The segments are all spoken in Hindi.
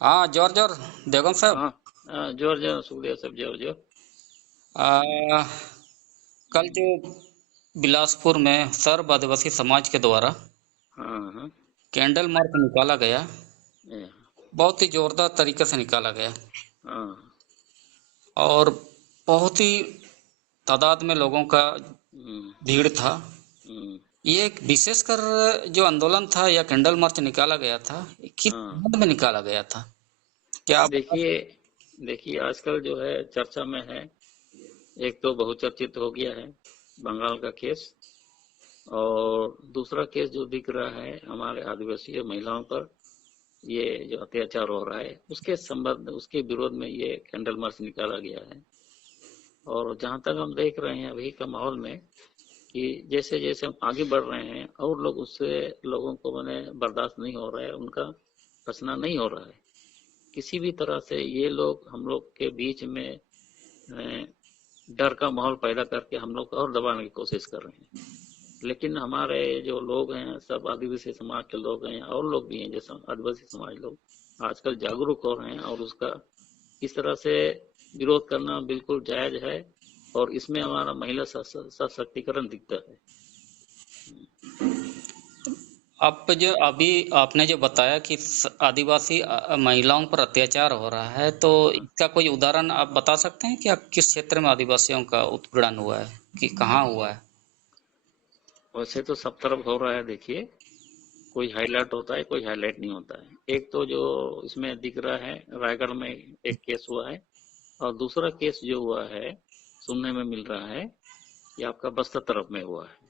हाँ, जोर जोर बेगम साहब। हाँ। जोर जोर शुक्रिया सब जोर जोर। आ, कल जो बिलासपुर में सर्व आदिवासी समाज के द्वारा हाँ हाँ। कैंडल मार्च निकाला गया, ए, बहुत ही जोरदार तरीके से निकाला गया हाँ। और बहुत ही तादाद में लोगों का हम्म। भीड़ था। हम्म। ये एक विशेषकर जो आंदोलन था या कैंडल मार्च निकाला गया था, ये किस हाँ। संबंध में निकाला गया था, क्या आप बता देखिए, सकते देखिए आजकल जो है चर्चा में है। एक तो बहुचर्चित हो गया है बंगाल का केस, और दूसरा केस जो दिख रहा है हमारे आदिवासी महिलाओं पर, ये जो अत्याचार हो रहा है उसके संबंध उसके विरोध में ये कैंडल मार्च निकाला गया है। और जहां तक हम देख रहे हैं अभी का माहौल में, कि जैसे जैसे हम आगे बढ़ रहे हैं और लोग उससे लोगों को मैंने बर्दाश्त नहीं हो रहा है, उनका बचना नहीं हो रहा है। किसी भी तरह से ये लोग हम लोग के बीच में डर का माहौल पैदा करके हम लोग को और दबाने की कोशिश कर रहे हैं। लेकिन हमारे जो लोग हैं सब आदिवासी समाज के लोग हैं, और लोग भी हैं जैसे आदिवासी समाज लोग आजकल जागरूक हो रहे हैं, और उसका इस तरह से विरोध करना बिल्कुल जायज है। और इसमें हमारा महिला सशक्तिकरण दिखता है। आप जो अभी आपने जो बताया कि आदिवासी महिलाओं पर अत्याचार हो रहा है, तो इसका कोई उदाहरण आप बता सकते हैं कि आप किस क्षेत्र में आदिवासियों का उत्पीड़न हुआ है, कि कहाँ हुआ है? वैसे तो सब तरफ हो रहा है। देखिए, कोई हाईलाइट होता है, कोई हाईलाइट नहीं होता है। एक तो जो इसमें दिख रहा है, रायगढ़ में एक केस हुआ है, और दूसरा केस जो हुआ है सुनने में मिल रहा है कि आपका बस्तर तरफ में हुआ है।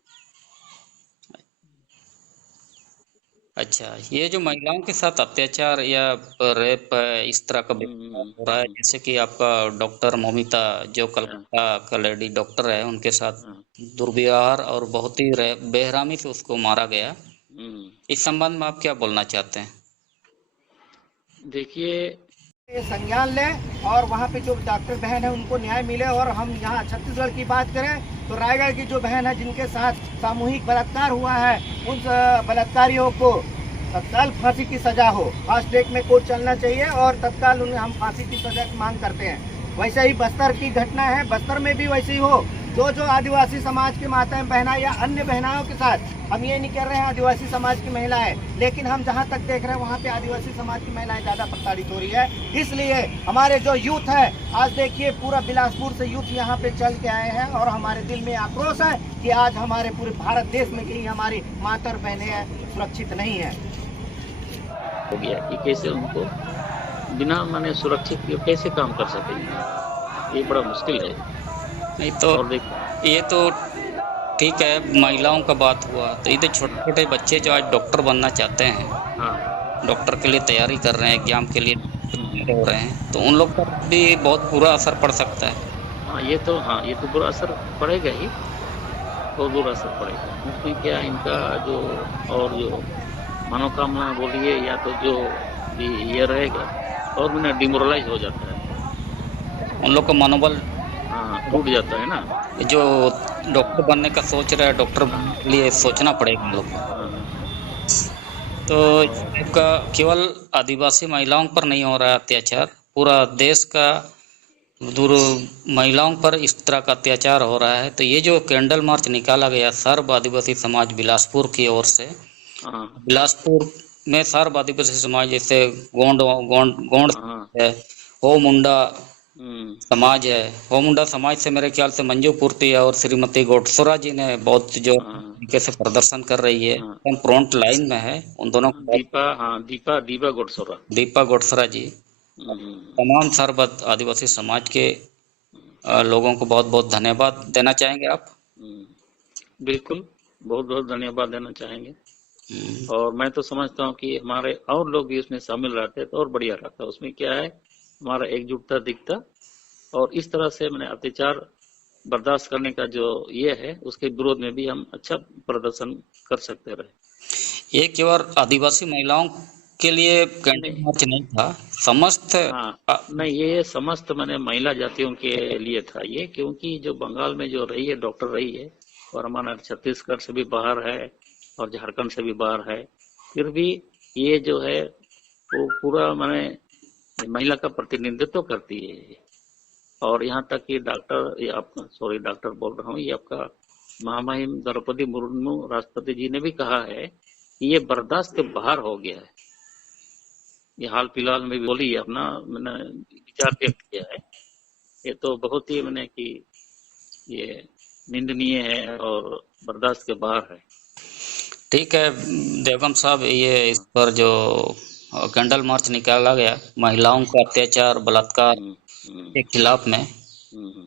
अच्छा, ये जो महिलाओं के साथ अत्याचार या रेप इस तरह का व्यवहार हो रहा है, जैसे कि आपका डॉक्टर मोमिता जो हाँ। कलकत्ता का लेडी डॉक्टर है, उनके साथ हाँ। दुर्व्यवहार और बहुत ही बेरहमी से उसको मारा गया, हम्म। इस संबंध में आप क्या बोलना चाहते हैं? देखिए। ये संज्ञान लें और वहाँ पे जो डॉक्टर बहन है उनको न्याय मिले। और हम यहाँ छत्तीसगढ़ की बात करें तो रायगढ़ की जो बहन है जिनके साथ सामूहिक बलात्कार हुआ है, उन बलात्कारियों को तत्काल फांसी की सजा हो। फास्ट ट्रैक में कोर्ट चलना चाहिए और तत्काल उन्हें हम फांसी की सजा की मांग करते हैं। वैसे ही बस्तर की घटना है, बस्तर में भी वैसे ही हो। जो आदिवासी समाज की माताएं बहना या अन्य बहनाओं के साथ, हम ये नहीं कर रहे हैं आदिवासी समाज की महिलाएं, लेकिन हम जहां तक देख रहे हैं वहां पे आदिवासी समाज की महिलाएं ज्यादा प्रताड़ित हो रही है। इसलिए हमारे जो यूथ है, आज देखिए पूरा बिलासपुर से यूथ यहाँ पे चल के आए हैं और हमारे दिल में आक्रोश है कि आज हमारे पूरे भारत देश में कहीं हमारी माता और बहनें सुरक्षित नहीं है। हो गया कि कैसे उनको बिना माने सुरक्षित ये कैसे काम कर सकेंगे, ये बड़ा मुश्किल है। नहीं तो और देख। ये तो ठीक है, महिलाओं का बात हुआ, तो ये तो छोटे छोटे बच्चे जो आज डॉक्टर बनना चाहते हैं, हाँ। डॉक्टर के लिए तैयारी कर रहे हैं, एग्जाम के लिए हम्म। हो रहे हैं, तो उन लोग पर भी बहुत बुरा असर पड़ सकता है। हाँ, ये तो बुरा असर पड़ेगा ही। बहुत बुरा असर पड़ेगा। उसमें क्या इनका जो और जो मनोकामना बोलिए या तो जो भी ये रहेगा, और भी ना डिमोरलाइज हो जाता है। उन लोग का मनोबल हाँ, टूट जाता है ना। जो डॉक्टर बनने का सोच रहा है, डॉक्टर बनने हाँ। के लिए सोचना पड़ेगा उन लोग को। हाँ। तो इस और टाइप का केवल आदिवासी महिलाओं पर नहीं हो रहा है अत्याचार, पूरा देश का दूर महिलाओं पर इस तरह का अत्याचार हो रहा है। तो ये जो कैंडल मार्च निकाला गया सर्व आदिवासी समाज बिलासपुर की ओर से, हाँ। बिलासपुर में सर्व आदिवासी समाज जैसे गोंड गोंड गोंड हाँ। है, हो मुंडा हम्म। समाज है। हो मुंडा समाज से मेरे ख्याल से मंजू पूर्ति और श्रीमती गोटसोरा जी ने बहुत जो हाँ। तरीके से प्रदर्शन कर रही है, हाँ। हम फ्रंट लाइन में है उन दोनों हाँ, को दीपा। हाँ, दीपा दीपा गोडसोरा। दीपा गोटसोरा जी, हम्म। तमाम सर्व आदिवासी समाज के लोगों को बहुत बहुत धन्यवाद देना चाहेंगे आप? बिल्कुल। बहुत बहुत धन्यवाद देना चाहेंगे। हम्म, और मैं तो समझता हूँ कि हमारे और लोग भी उसमें शामिल रहते तो और बढ़िया रहता। उसमें क्या है, हमारा एकजुटता दिखता। और इस तरह से मैंने अत्याचार बर्दाश्त करने का जो ये है उसके विरोध में भी हम अच्छा प्रदर्शन कर सकते रहे। ये केवल आदिवासी महिलाओं के लिए कैंडल नहीं। मार्च नहीं था, समस्त हाँ। नहीं, ये समस्त मैंने महिला जातियों के लिए था ये, क्योंकि जो बंगाल में जो रही है डॉक्टर रही है, और हमारा छत्तीसगढ़ से भी बाहर है और झारखंड से भी बाहर है, फिर भी ये जो है वो पूरा मैंने ये महिला का प्रतिनिधित्व करती है ये। और यहाँ तक कि डॉक्टर, ये आपका सॉरी डॉक्टर बोल रहा हूँ, ये आपका महामहिम द्रौपदी मुर्मू राष्ट्रपति जी ने भी कहा है कि ये बर्दाश्त के बाहर हो गया है। ये हाल फिलहाल में भी बोली है, अपना मैंने विचार व्यक्त किया है। ये तो बहुत ही मैंने कि ये निंदनीय है और बर्दाश्त के बाहर है। ठीक है बेगम साहब, ये इस पर जो कैंडल मार्च निकाला गया महिलाओं का अत्याचार बलात्कार के खिलाफ में,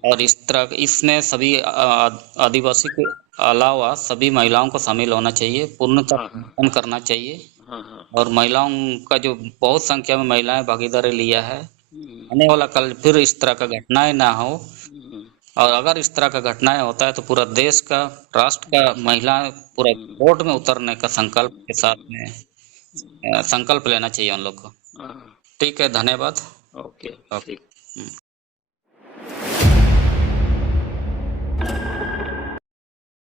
और इस तरह इसमें सभी आदिवासी के अलावा सभी महिलाओं को शामिल होना चाहिए, पूर्णतः समर्थन करना चाहिए। और महिलाओं का जो बहुत संख्या में महिलाएं भागीदारी लिया है, आने वाला कल फिर इस तरह का घटनाएं ना हो। और अगर इस तरह का घटनाएं होता है तो पूरा देश का, राष्ट्र का महिलाएं पूरा वोट में उतरने का संकल्प के साथ में संकल्प लेना चाहिए उन लोग को। ठीक है, धन्यवाद। ओके, ठीक।